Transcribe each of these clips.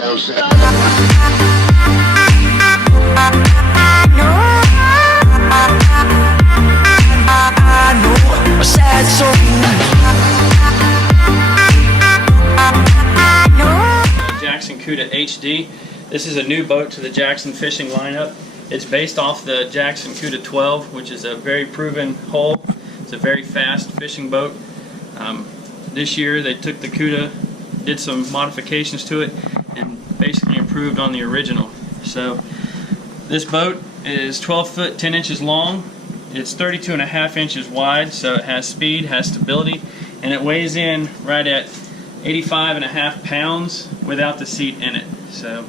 down south. Jackson Cuda HD. This is a new boat to the Jackson fishing lineup. It's based off the Jackson Cuda 12, which is a very proven hull. It's a very fast fishing boat. This year they took the Cuda, did some modifications to it, and basically improved on the original. So this boat is 12 foot 10 inches long. It's 32.5 inches wide, so it has speed, has stability, and it weighs in right at 85.5 pounds without the seat in it. So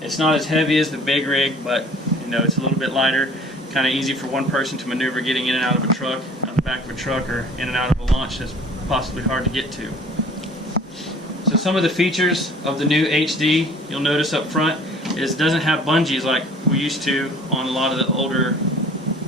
it's not as heavy as the big rig, but you know, it's a little bit lighter, kind of easy for one person to maneuver getting in and out of a truck, out the back of a truck, or in and out of a launch that's possibly hard to get to. So some of the features of the new HD, you'll notice up front, is it doesn't have bungees like we used to on a lot of the older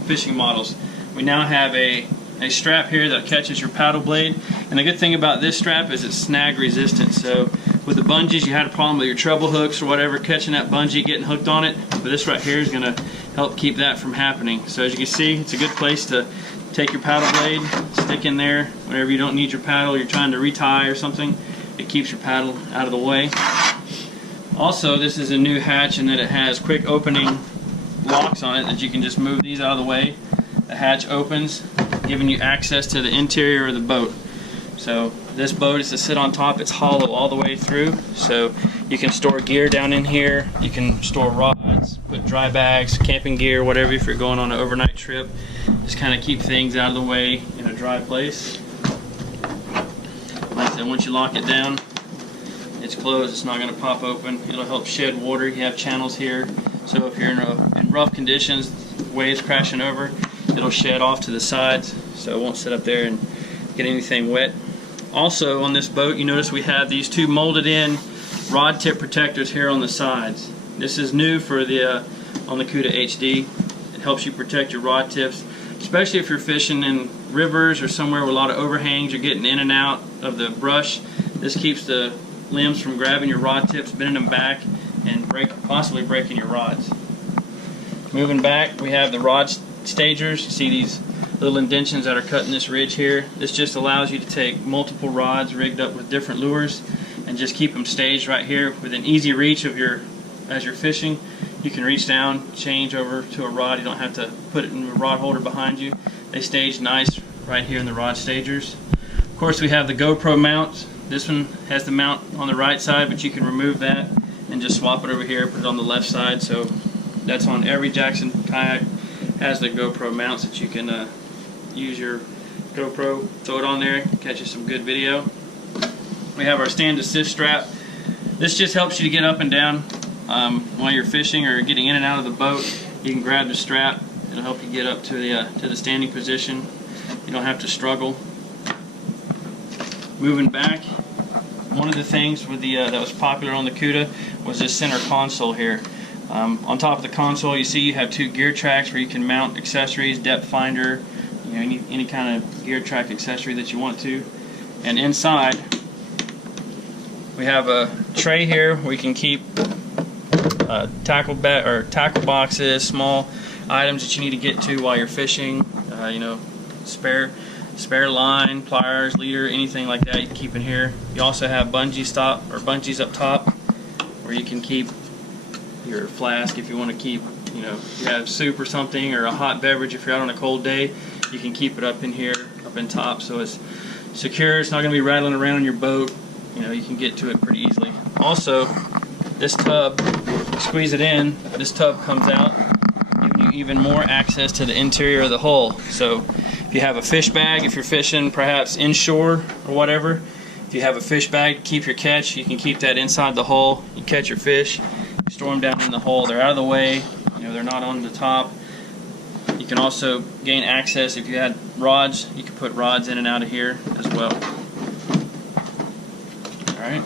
fishing models. We now have a strap here that catches your paddle blade, and the good thing about this strap is it's snag resistant. So with the bungees, you had a problem with your treble hooks or whatever catching that bungee, getting hooked on it, but this right here is going to help keep that from happening. So as you can see, it's a good place to take your paddle blade, stick in there whenever you don't need your paddle, you're trying to retie or something. It keeps your paddle out of the way. Also, this is a new hatch in that it has quick opening locks on it that you can just move these out of the way. The hatch opens, giving you access to the interior of the boat. So this boat is to sit on top. It's hollow all the way through, so you can store gear down in here. You can store rods, put dry bags, camping gear, whatever, if you're going on an overnight trip. Just kind of keep things out of the way in a dry place. Like I said, once you lock it down, it's closed. It's not going to pop open. It'll help shed water. You have channels here, so if you're in rough conditions, waves crashing over, it'll shed off to the sides, so it won't sit up there and get anything wet. Also on this boat, you notice we have these two molded in rod tip protectors here on the sides. This is new for the on the Cuda HD. It helps you protect your rod tips, especially if you're fishing in rivers or somewhere with a lot of overhangs. You're getting in and out of the brush. This keeps the limbs from grabbing your rod tips, bending them back, and possibly breaking your rods. Moving back, we have the rod stagers. You see these little indentions that are cut in this ridge here. This just allows you to take multiple rods rigged up with different lures and just keep them staged right here within easy reach of as you're fishing. You can reach down, change over to a rod. You don't have to put it in a rod holder behind you. They stage nice right here in the rod stagers. Of course, we have the Gopro Mount. This one has the mount on the right side, but you can remove that and just swap it over here, put it on the left side. So that's on every Jackson kayak. Has the GoPro mounts that you can use your GoPro, throw it on there, catch you some good video. We have our stand assist strap. This just helps you to get up and down while you're fishing or getting in and out of the boat. You can grab the strap. It'll help you get up to the standing position. You don't have to struggle. Moving back, one of the things with that was popular on the Cuda was this center console here. On top of the console, you see you have two gear tracks where you can mount accessories, depth finder, you know, any kind of gear track accessory that you want to. And inside, we have a tray here where you can keep tackle boxes, small items that you need to get to while you're fishing. You know, spare line, pliers, leader, anything like that you can keep in here. You also have bungees up top where you can keep your flask if you want to keep, you know, if you have soup or something, or a hot beverage if you're out on a cold day, you can keep it up in here, up in top, so it's secure. It's not going to be rattling around on your boat. You know, you can get to it pretty easily. Also, this tub, squeeze it in, this tub comes out, giving you even more access to the interior of the hull. So if you have a fish bag, if you're fishing perhaps inshore or whatever, if you have a fish bag to keep your catch, you can keep that inside the hull. You catch your fish, store them down in the hole. They're out of the way. You know, they're not on the top. You can also gain access if you had rods. You can put rods in and out of here as well. All right.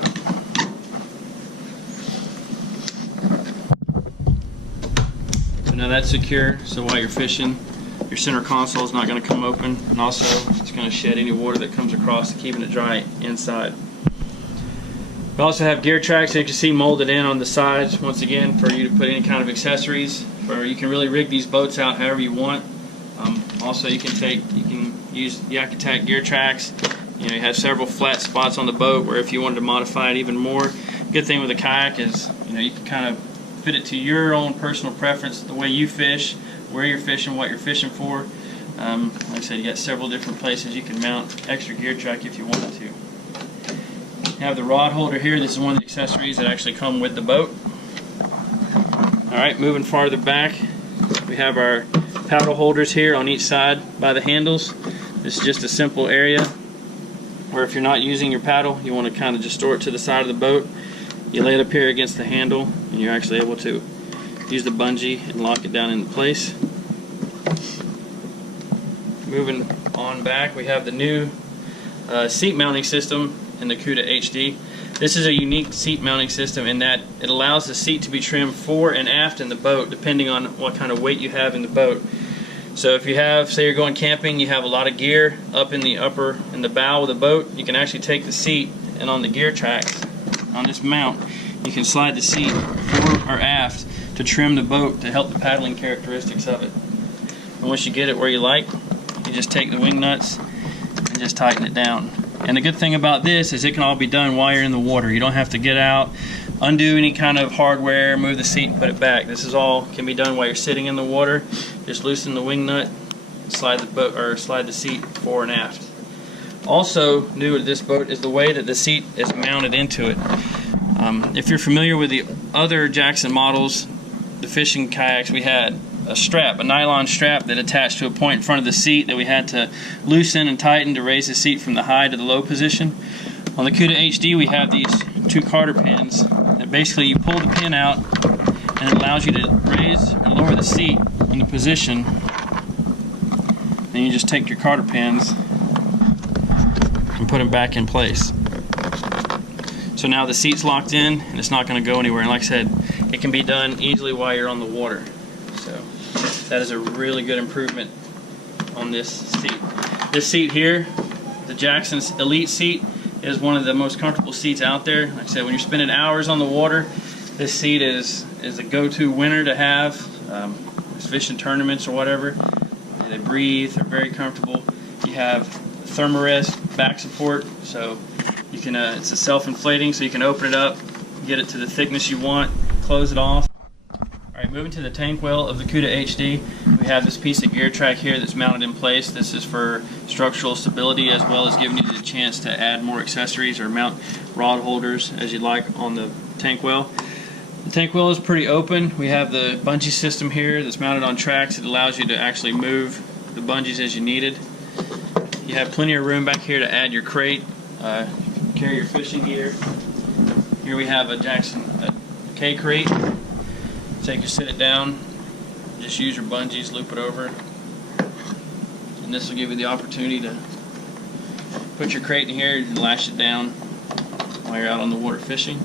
So now that's secure. So while you're fishing, your center console is not going to come open, and also it's going to shed any water that comes across, keeping it dry inside. We also have gear tracks that you can see molded in on the sides, once again, for you to put any kind of accessories, or you can really rig these boats out however you want. Also, you can use Yakutat gear tracks. You know, you have several flat spots on the boat where if you wanted to modify it even more. Good thing with a kayak is, you know, you can kind of fit it to your own personal preference, the way you fish, where you're fishing, what you're fishing for. Like I said, you got several different places you can mount extra gear track if you wanted to. You have the rod holder here. This is one of the accessories that actually come with the boat. Alright, moving farther back, we have our paddle holders here on each side by the handles. This is just a simple area where if you're not using your paddle, you want to kind of just store it to the side of the boat. You lay it up here against the handle and you're actually able to use the bungee and lock it down into place. Moving on back, we have the new seat mounting system in the Cuda HD. This is a unique seat mounting system in that it allows the seat to be trimmed fore and aft in the boat depending on what kind of weight you have in the boat. So if you have, say you're going camping, you have a lot of gear up in the bow of the boat, you can actually take the seat and on the gear tracks on this mount, you can slide the seat fore or aft to trim the boat to help the paddling characteristics of it. And once you get it where you like, you just take the wing nuts and just tighten it down. And the good thing about this is it can all be done while you're in the water. You don't have to get out, undo any kind of hardware, move the seat and put it back. This is all can be done while you're sitting in the water. Just loosen the wing nut, slide the seat fore and aft. Also new to this boat is the way that the seat is mounted into it. If you're familiar with the other Jackson models, the fishing kayaks, we had a strap, a nylon strap that attached to a point in front of the seat that we had to loosen and tighten to raise the seat from the high to the low position. On the Cuda HD we have these two carter pins that basically you pull the pin out and it allows you to raise and lower the seat into position. Then you just take your carter pins and put them back in place. So now the seat's locked in and it's not going to go anywhere, and like I said, it can be done easily while you're on the water. So that is a really good improvement on this seat. This seat here, the Jackson's Elite seat, is one of the most comfortable seats out there. Like I said, when you're spending hours on the water, this seat is a go-to winner to have. Fishing tournaments or whatever. They breathe, they're very comfortable. You have thermarest back support, so you can it's a self-inflating, so you can open it up, get it to the thickness you want, close it off. Alright, moving to the tank well of the Cuda HD, we have this piece of gear track here that's mounted in place. This is for structural stability as well as giving you the chance to add more accessories or mount rod holders as you'd like on the tank well. The tank well is pretty open. We have the bungee system here that's mounted on tracks. It allows you to actually move the bungees as you needed. You have plenty of room back here to add your crate, carry your fishing gear. Here we have a Jackson K crate. So you can sit it down, just use your bungees, loop it over, and this will give you the opportunity to put your crate in here and lash it down while you're out on the water fishing.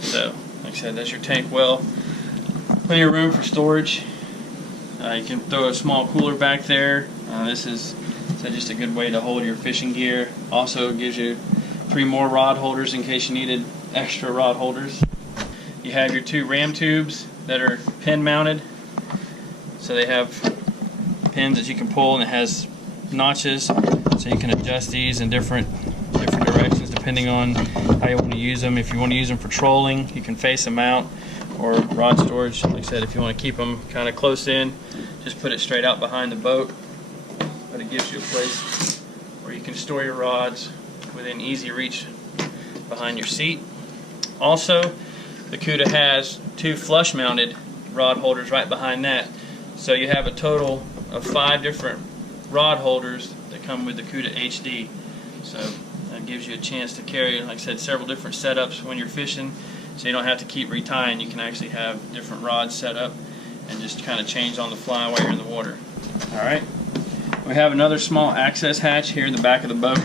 So, like I said, that's your tank well. Plenty of room for storage. You can throw a small cooler back there. This is just a good way to hold your fishing gear. Also gives you 3 more rod holders in case you needed extra rod holders. You have your 2 ram tubes that are pin mounted. So they have pins that you can pull, and it has notches so you can adjust these in different directions depending on how you want to use them. If you want to use them for trolling, you can face them out, or rod storage. Like I said, if you want to keep them kind of close in, just put it straight out behind the boat. But it gives you a place where you can store your rods within easy reach behind your seat. Also, the Cuda has 2 flush mounted rod holders right behind that. So you have a total of 5 different rod holders that come with the Cuda HD. So that gives you a chance to carry, like I said, several different setups when you're fishing, so you don't have to keep retying. You can actually have different rods set up and just kind of change on the fly while you're in the water. Alright, we have another small access hatch here in the back of the boat.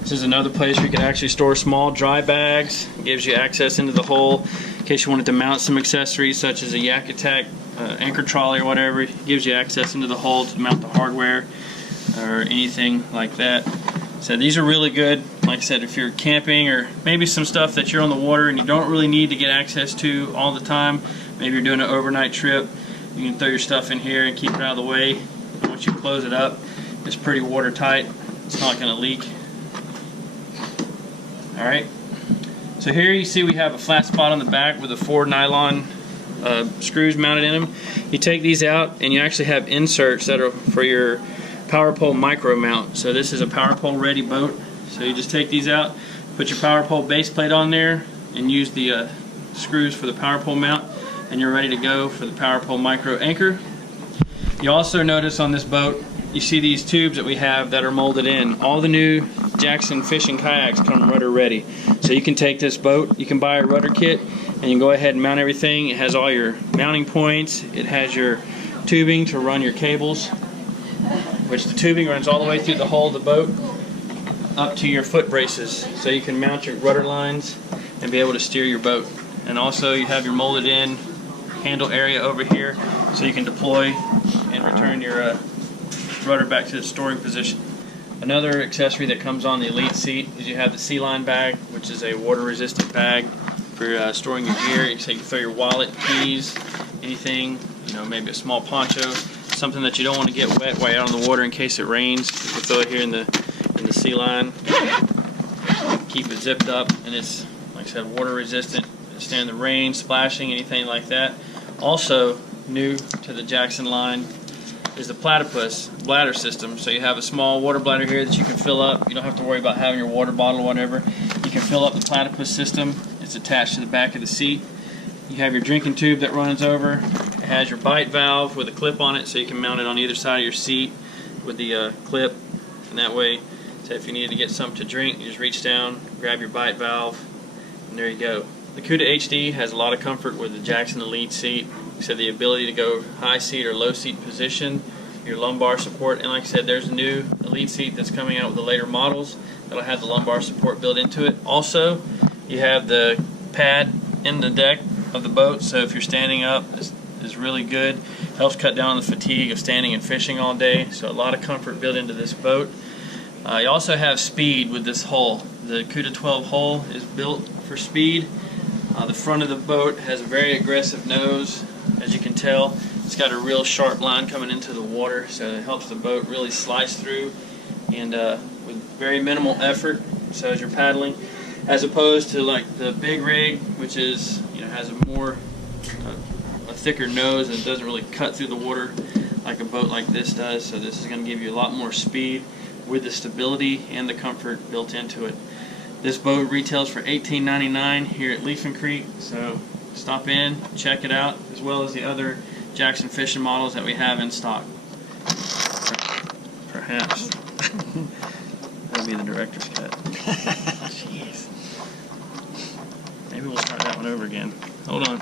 This is another place where you can actually store small dry bags. It gives you access into the hole in case you wanted to mount some accessories such as a Yakutat anchor trolley or whatever. It gives you access into the hole to mount the hardware or anything like that. So these are really good like I said, if you're camping or maybe some stuff that you're on the water and you don't really need to get access to all the time, maybe you're doing an overnight trip, you can throw your stuff in here and keep it out of the way. And once you close it up, it's pretty watertight. It's not going to leak. Alright, so here you see we have a flat spot on the back with the 4 nylon screws mounted in them. You take these out and you actually have inserts that are for your power pole micro mount. So this is a power pole ready boat. So you just take these out, put your power pole base plate on there, and use the screws for the power pole mount, and you're ready to go for the power pole micro anchor. You also notice on this boat, you see these tubes that we have that are molded in. All the new Jackson fishing kayaks come rudder ready. So you can take this boat, you can buy a rudder kit, and you can go ahead and mount everything. It has all your mounting points, it has your tubing to run your cables, which the tubing runs all the way through the hull of the boat up to your foot braces, so you can mount your rudder lines and be able to steer your boat. And also you have your molded in handle area over here, so you can deploy and return your rudder back to the storing position. Another accessory that comes on the Elite seat is you have the Sea-Line bag, which is a water resistant bag for storing your gear. So you can throw your wallet, keys, anything, maybe a small poncho, something that you don't want to get wet while you're out on the water in case it rains. You can throw it here in the Sea-Line, keep it zipped up, and it's, like I said, water resistant, stand the rain, splashing, anything like that. Also new to the Jackson line is the Platypus bladder system. So you have a small water bladder here that you can fill up. You don't have to worry about having your water bottle or whatever. You can fill up the Platypus system. It's attached to the back of the seat. You have your drinking tube that runs over. It has your bite valve with a clip on it, so you can mount it on either side of your seat with the clip, and that way, so if you needed to get something to drink, you just reach down, grab your bite valve, and there you go. The Cuda HD has a lot of comfort with the Jackson Elite seat. So the ability to go high seat or low seat position, your lumbar support, and like I said, there's a new Elite seat that's coming out with the later models that'll have the lumbar support built into it. Also, you have the pad in the deck of the boat, so if you're standing up, is really good. Helps cut down on the fatigue of standing and fishing all day, so a lot of comfort built into this boat. You also have speed with this hull. The Cuda 12 hull is built for speed. The front of the boat has a very aggressive nose. As you can tell, it's got a real sharp line coming into the water, so it helps the boat really slice through, and with very minimal effort, so as you're paddling, as opposed to like the big rig, which is, has a more a thicker nose and it doesn't really cut through the water like a boat like this does. So this is going to give you a lot more speed with the stability and the comfort built into it. This boat retails for $18.99 here at Leafing Creek, so stop in, check it out, as well as the other Jackson fishing models that we have in stock. Perhaps. That'll be the director's cut. Jeez. Maybe we'll start that one over again. Hold on.